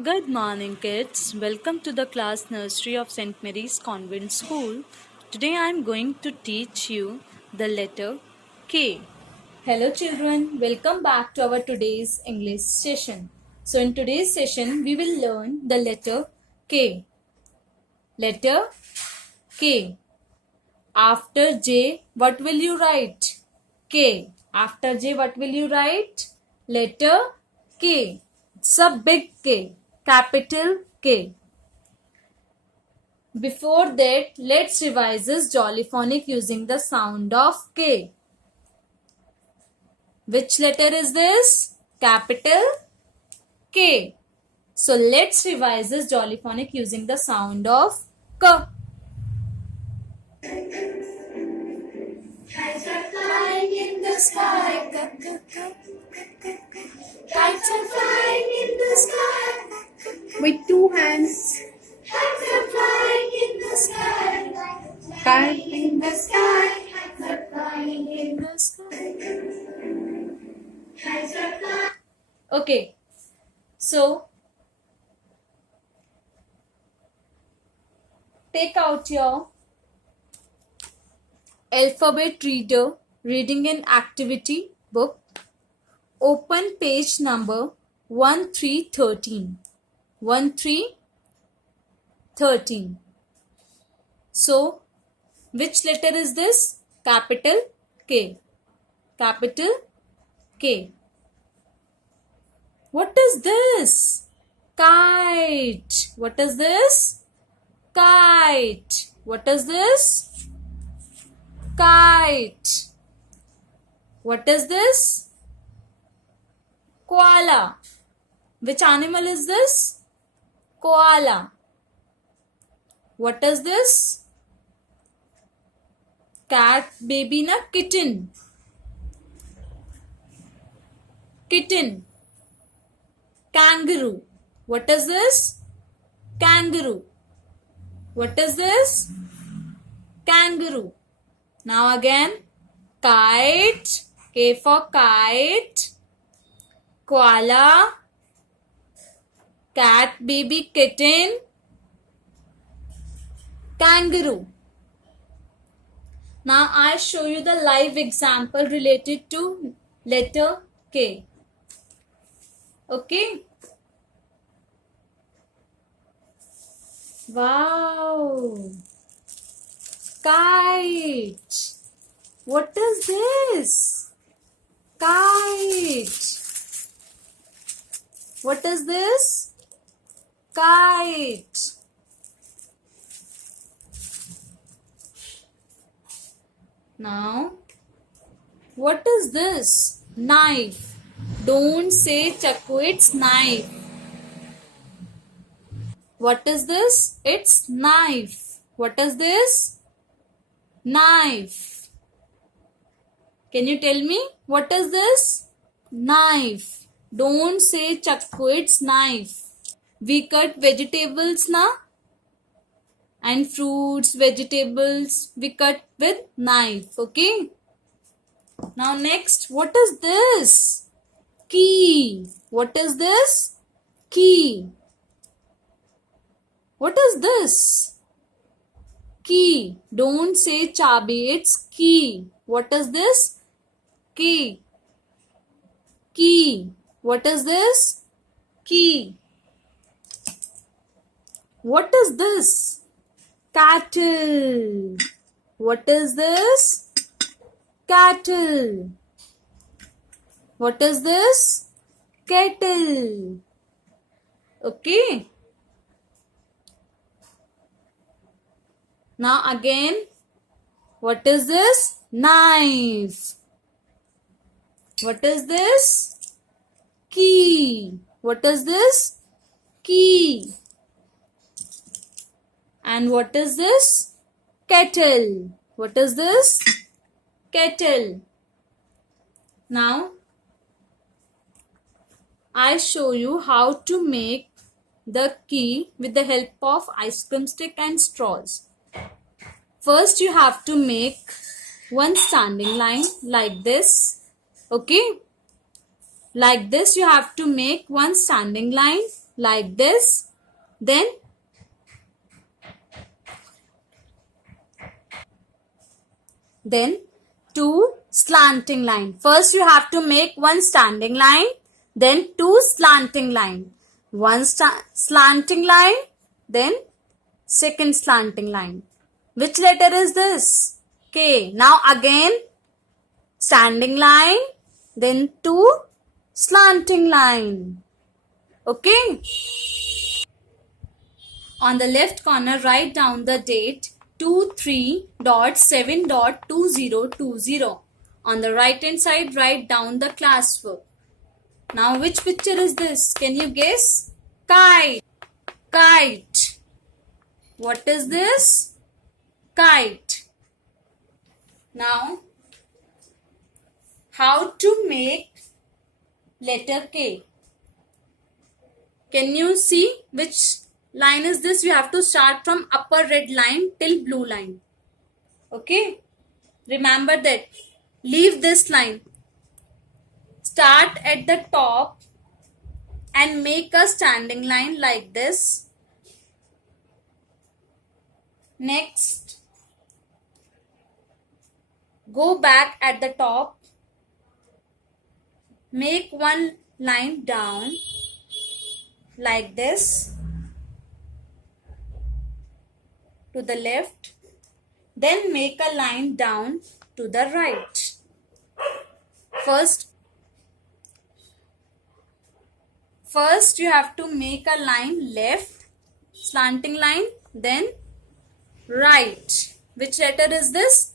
Good morning, kids. Welcome to the class nursery of St. Mary's Convent School. Today I am going to teach you the letter K. Hello, children. Welcome back to our today's English session. So, in today's session, we will learn the letter K. Letter K. After J, what will you write? K. After J, what will you write? Letter K. It's a big K. Capital K. Before that, let's revise this jollyphonic using the sound of K. Which letter is this? Capital K. So let's revise this jollyphonic using the sound of K. Kites are flying in the sky. Kites are flying in the sky. With two hands, Kites are flying in the sky. kite in the sky. Kites are flying in the sky. Kites are flying. Okay. So take out your alphabet reader, reading and activity book. Open page number 1313. 1313. So, which letter is this? Capital K. Capital K. What is this? Kite. What is this? Kite. What is this? Kite. What is this? Koala. Which animal is this? Koala. What is this? Cat baby na kitten. Kitten. Kangaroo. What is this? Kangaroo. What is this? Kangaroo. Now again, kite. K for kite. Koala. Cat baby kitten. Kangaroo. Now I show you the live example related to letter K. Okay. Wow. Kite. What is this? Kite. What is this? Kite. Now, what is this? Knife. Don't say chaku, it's knife. What is this? It's knife. What is this? Knife. Can you tell me? What is this? Knife. Don't say chaku, it's knife. We cut vegetables na? And fruits, vegetables, we cut with knife. Okay. Now next, what is this? Key. What is this? Key. What is this? Key. Don't say chabi, it's key. What is this? Key. Key. What is this? Key. What is this? Cattle. What is this? Cattle. What is this? Kettle. Okay. Now again, what is this? Knife. What is this? Key. What is this? Key. And what is this? Kettle. What is this? Kettle. Now, I show you how to make the key with the help of ice cream stick and straws. First, you have to make one standing line like this. Okay? Like this, you have to make one standing line. like this. Then two slanting line. First you have to make one standing line, then two slanting line. One slanting line, then second slanting line. Which letter is this? K. Now again standing line, then two slanting line. Okay. On the left corner, write down the date 23.7.2020. On the right hand side, write down the classwork. Now, which picture is this? Can you guess? Kite. Kite. What is this? Kite. Now, how to make letter K? Can you see which line is this? You have to start from upper red line till blue line. Okay. Remember that. Leave this line. Start at the top and make a standing line like this. Next, go back at the top. Make one line down like this to the left. Then make a line down to the right. First you have to make a line left, slanting line, then right. Which letter is this?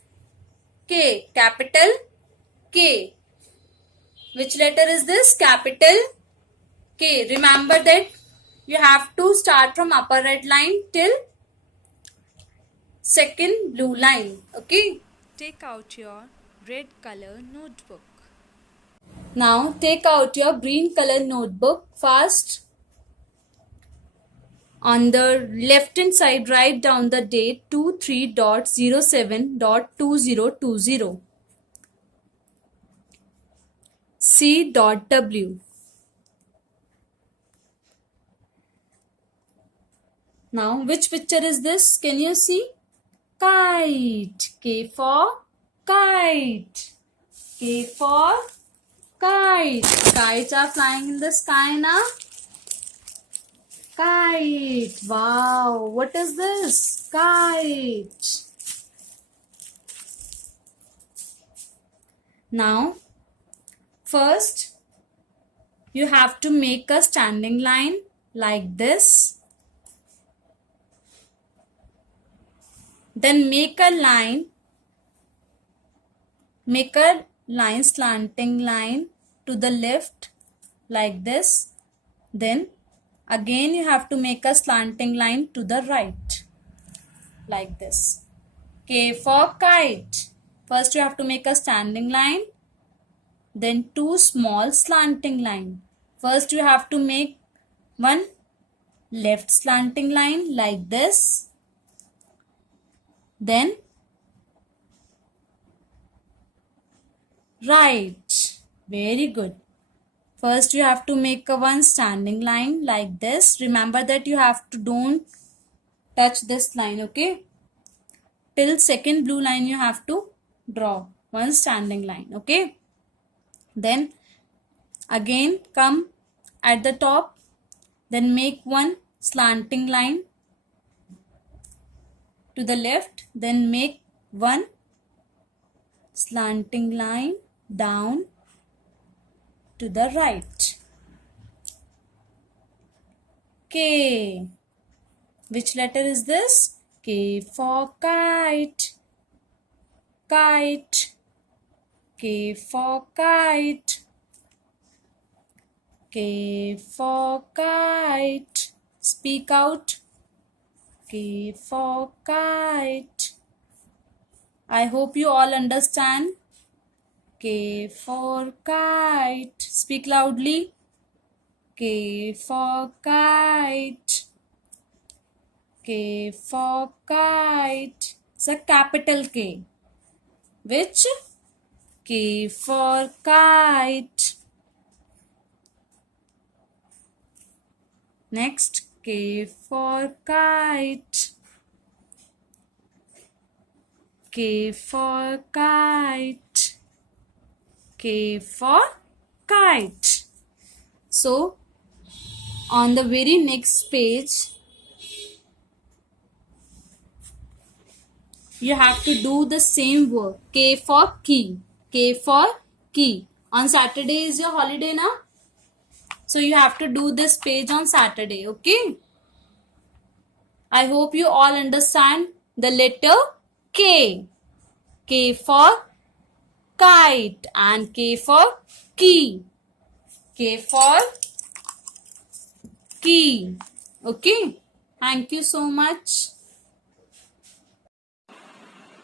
K, capital K. Which letter is this? Capital K. Remember that you have to start from upper red line till second blue line. Okay. Take out your red color notebook. Now take out your green color notebook fast. On the left hand side, write down the date 23.07.2020. C.W. Now, which picture is this? Can you see? Kite. K for kite. K for kite. Kites are flying in the sky now. Kite. Wow. What is this? Kite. Now, first, you have to make a standing line like this. Then make a slanting line to the left like this. Then again you have to make a slanting line to the right like this. K for kite. First you have to make a standing line, then two small slanting line. First you have to make one left slanting line like this. Then right. Very good. First you have to make a one standing line like this. Remember that you have to don't touch this line, okay? Till second blue line you have to draw one standing line, okay? Then again come at the top, then make one slanting line to the left, then make one slanting line down to the right. K. Which letter is this? K for kite. Kite. K for kite. K for kite. Speak out. K for kite. I hope you all understand. K for kite. Speak loudly. K for kite. K for kite. It's a capital K. Which? K for kite. Next, K for kite. K for kite. K for kite. So, on the very next page, you have to do the same work. K for key. K for key. On Saturday is your holiday now. So you have to do this page on Saturday. Okay. I hope you all understand the letter K. K for kite and K for key. K for key. Okay. Thank you so much.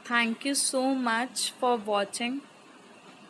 Thank you so much for watching